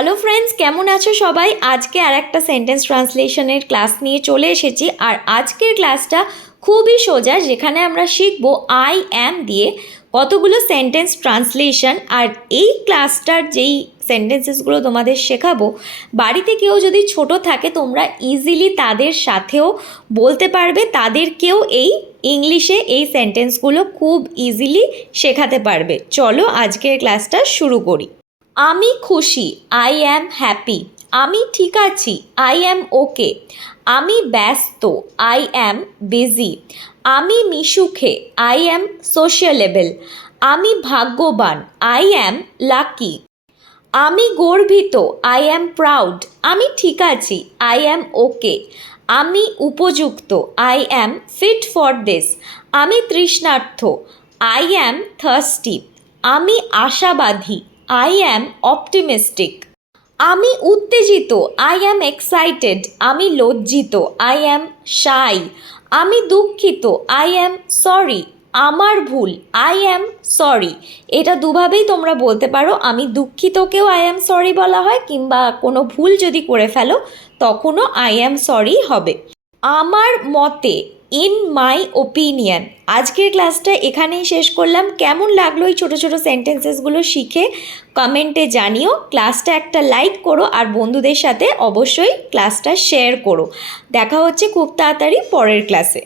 Hello friends, কেমন আছো সবাই? আজকে আর একটা সেন্টেন্স ট্রান্সলেশনের ক্লাস নিয়ে চলে এসেছি। আর আজকের ক্লাসটা খুবই সোজা, যেখানে আমরা শিখব আই অ্যাম দিয়ে কতগুলো সেন্টেন্স ট্রান্সলেশন। আর এই ক্লাসটার যেই সেন্টেন্সেসগুলো তোমাদের শেখাবো, বাড়িতে কেউ যদি ছোট থাকে তোমরা ইজিলি তাদের সাথেও বলতে পারবে, তাদেরকেও এই ইংলিশে এই সেন্টেন্সগুলো খুব ইজিলি শেখাতে পারবে। চলো আজকের ক্লাসটা শুরু করি। আমি খুশি, আই অ্যাম হ্যাপি। আমি ঠিক আছি, আই অ্যাম ওকে। আমি ব্যস্ত, আই অ্যাম বিজি। আমি মিশুখে, আই অ্যাম সোশিয়েলেবল। আমি ভাগ্যবান, আই অ্যাম লাকি। আমি গর্বিত, আই অ্যাম প্রাউড। আমি ঠিক আছি, আই অ্যাম ওকে। আমি উপযুক্ত, I am fit for this. আমি তৃষ্ণার্ত, আই অ্যাম থার্স্টি। আমি আশাবাদী, আই অ্যাম অপটিমিস্টিক। আমি উত্তেজিত, আই অ্যাম এক্সাইটেড। আমি লজ্জিত, আই অ্যাম শাই। আমি দুঃখিত, আই অ্যাম সরি। আমার ভুল, আই অ্যাম সরি। এটা দুভাবেই তোমরা বলতে পারো। আমি দুঃখিতকেও আই অ্যাম সরি বলা হয়, কিংবা কোনো ভুল যদি করে ফেলো তখনও আই অ্যাম সরি হবে। আমার মতে, ইন মাই ওপিনিয়ন। আজকের ক্লাসটা এখানেই শেষ করলাম। কেমন লাগলো এই ছোটো ছোটো সেন্টেন্সেসগুলো শিখে কমেন্টে জানিও। ক্লাসটা একটা লাইক করো আর বন্ধুদের সাথে অবশ্যই ক্লাসটা শেয়ার করো। দেখা হচ্ছে খুব তাড়াতাড়ি পরের ক্লাসে।